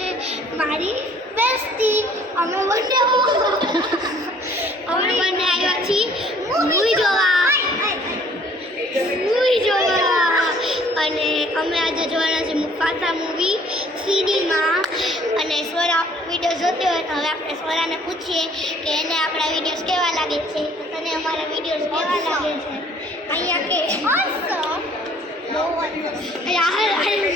છે મારી બેસ્ટી અમે બંને અમે બંને આવ્યા છીએ મૂવી જોવા. મૂવી જોવા. અને અમે આજે જોવાના છે મુફાસા મૂવી સીડીમાં અને સ્વરા વીડિયો જોતી હોય તો હવે આપણે સ્વરાને પૂછીએ કે એને આપણા વિડીયોઝ કેવા લાગે છે? તો તને અમારા વિડીયોઝ કેવા લાગે છે? અહીંયા કે યાર આઈ એમ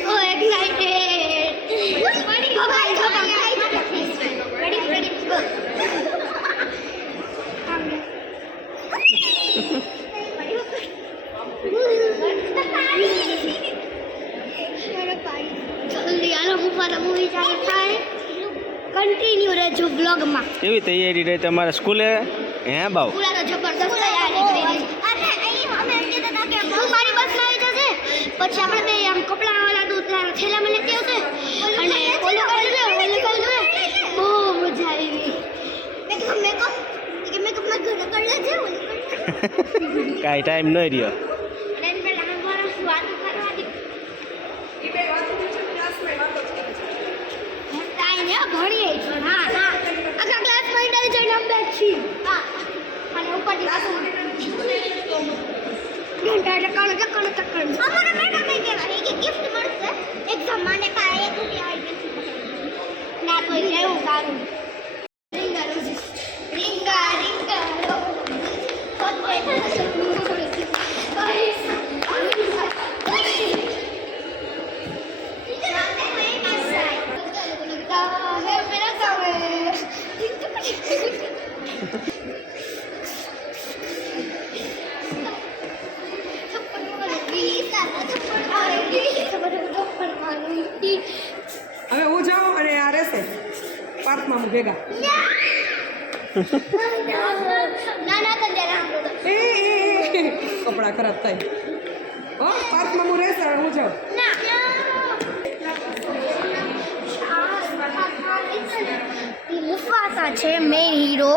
જલ્દી હાલો મૂવી ચાલુ થાય કન્ટિન્યુ રહેજો બ્લોગમાં કેવી તૈયારી રહી તમારા સ્કૂલે? હે બાવ? પૂરા તો જબરદસ્ત તૈયારી કરી અરે અહીં અમે એમ કહેતા હતા કે તું મારી બસમાં આવી જશે પછી આપણે બે આમ કપડાં વાળા દૂધ થેલામાં લેતી આવશે અને ઓલું કરી દે ઓલું કરી દે બહુ મજા આવી મેકઅપ મેકઅપ? કે મેકઅપ ના ઘરે કરી લેજે ઓલું કરી કાંઈ ટાઈમ ન રહ્યો અને એની પહેલા અમારા વાત કરવાની ટાઈમ ભણીએ છીએ. છે હા હા. આખા ક્લાસમાં જઈને અમે છીએ. હા. અને ઉપરથી પાછું ઘંટા ટકણ ટકણ ટકણ અમારે મેડમ એ કહેવાય કે ગિફ્ટ મળશે. એક્ઝામ માને કાંઈ એક રૂપિયા આવી ગયું ના તો એવું સારું. પાર્કમાં ભેગા કપડાં ખરાબ થાય હો પાર્કમાં હું રહેશે હું જાઉં મુફાસા છે મેઇન હીરો